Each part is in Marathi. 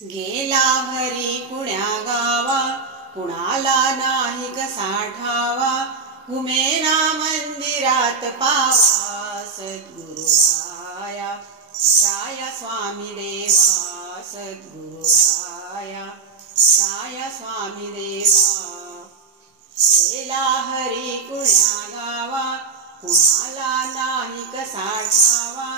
गेला हरी कुण्या गावा, कुणाला नाही कसा ठावा, घुमेना मंदिरात पावा सद्गुरु राया, राया स्वामी देवा सद्गुरु राया, राया स्वामी देवा। गेला हरी कुण्या गावा, कुणाला नाही कसा ठावा,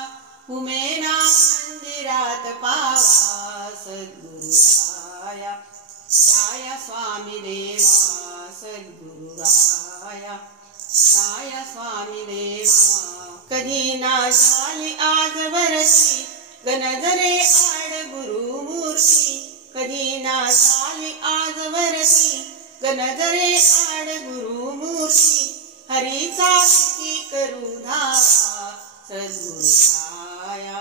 घुमेना मंदिरात पावा सद्गुरु राया, राया स्वामी देवा सद्गुरु राया, राया स्वामी देवा। कधी ना झाली आज वरती गणधरे आड गुरु मूर्ती, कधी ना झाली आज वरती गणधरे आड गुरु मूर्ती, हरीचा किती करू धावा सद्गुरु राया,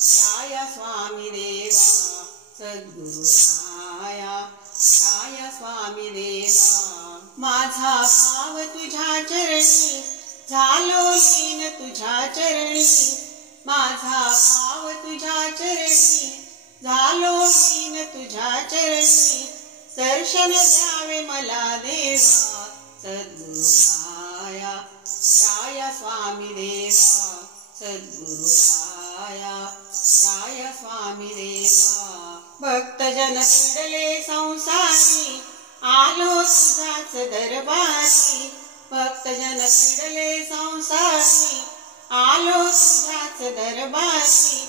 राया स्वामी देवा सद्गुरु राया, राया स्वामी देवा। माझा भाव तुझ्या चरणी झालो लीन तुझ्या चरणी, माझा भाव तुझ्या चरणी झालो लीन तुझ्या चरणी, दर्शन द्यावे मला देवा सद्गुरु राया, राया स्वामी देवा सद्गुरु राया, राया स्वामी देवा। भक्तजन पीडले संसारी आलो तुझ्याच दरबारी, भक्तजन पीडले संसारी आलो तुझ्याच दरबारी,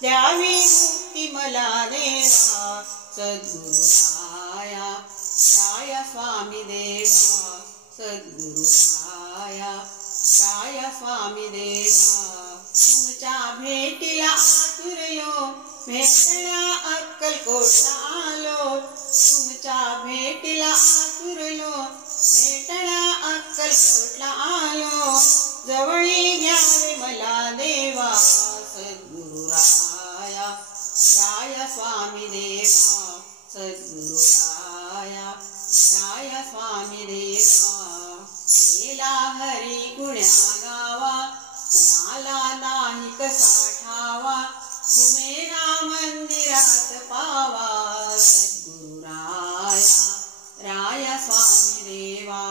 द्यावी मुक्ती मला देवा सद्गुरु राया, राया स्वामी देवा सद्गुरु राया, राया स्वामी देवा। तुमच्या भेटीला आतुरलो भेटण्या अक्कलकोटला आलो, तुमच्या भेटीला आतुरलो भेटण्या अक्कलकोटला आलो, जवळी घ्यावे मला देवा सद्गुरु राया, राया स्वामी देवा सद्गुरु राया, राया स्वामी देवा। गेला हरी कुण्या गावा, कुणाला नाही कसा ठावा, घुमेना मंदिरात पावा सद्गुरु राया, राया स्वामी देवा